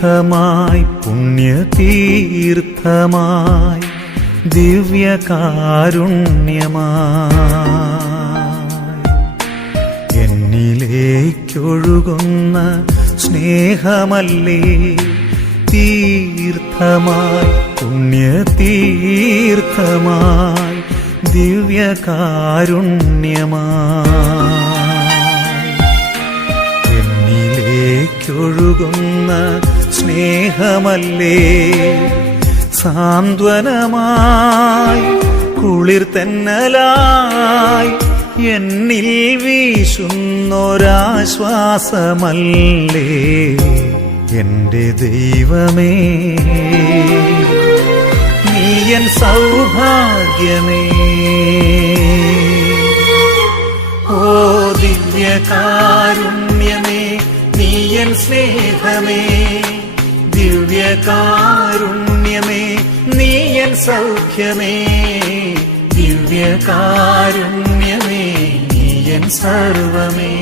തീർത്ഥമായി പുണ്യതീർത്ഥമായി ദിവ്യകാരുണ്യമായി എന്നിലേക്കൊഴുകുന്ന സ്നേഹമല്ലേ തീർത്ഥമായി പുണ്യതീർത്ഥമായി ദിവ്യകാരുണ്യമായി എന്നിലേക്കൊഴുകുന്ന സ്നേഹമല്ലേ സാന്ത്വനമായി കുളിർതെന്നലായി എന്നിൽ വീശുന്നൊരാശ്വാസമല്ലേ എന്റെ ദൈവമേ നീയൻ സൗഭാഗ്യമേ ഓ ദിവ്യകാരുണ്യമേ നീയൻ സ്നേഹമേ ദിവ്യകാരുണ്യമേ നീയൻ സൗഖ്യമേ ദിവ്യകാരുണ്യമേ നീയൻ സർവമേ